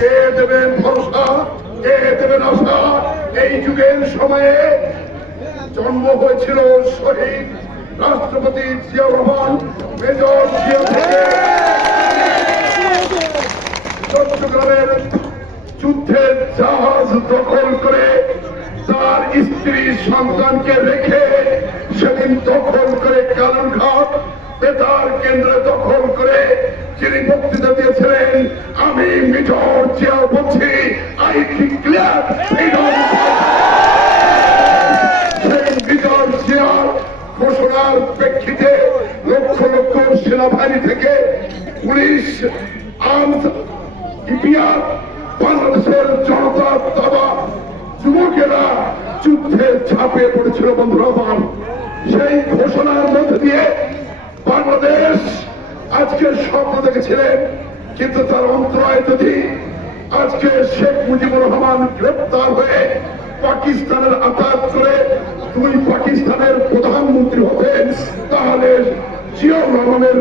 কে দেবেন ভরসা, কে দেবেন আশা? এই যুগের সময়ে জন্ম হয়েছিল শহীদ রাষ্ট্রপতি জিয়াউর রহমান, মেজর জিয়া থেকে চট্টগ্রামের যুদ্ধের জাহাজ দখল করে তার স্ত্রী সন্তানকে রেখে সেদিন দখল করে কালুরঘাট বেতার কেন্দ্রে দখল করে যিনি বক্তৃতা দিয়েছিলেন, আমি মেজর জিয়া বলছি, আই ডিক্লেয়ার ফ্রিডম। সেই মেজর জিয়ার ঘোষণার প্রেক্ষিতে লক্ষ লক্ষ সেনাবাহিনী থেকে পুলিশ, আর্মস, ইপিআর, বাংলাদেশের জনতা তাবা যুবকেরা যুদ্ধে ঝাঁপিয়ে পড়েছিল। বন্ধুরা আমার, সেই ঘোষণার মধ্যে দিয়ে বাংলাদেশ আজকে স্বপ্ন দেখেছিলেন, কিন্তু তার অন্তরায় যদি আজকে শেখ মুজিবুর রহমান গ্রেপ্তার হয়ে পাকিস্তানের আঘাত করে দুই পাকিস্তানের প্রধানমন্ত্রী হতেন, তাহলে জিয়াউর রহমানের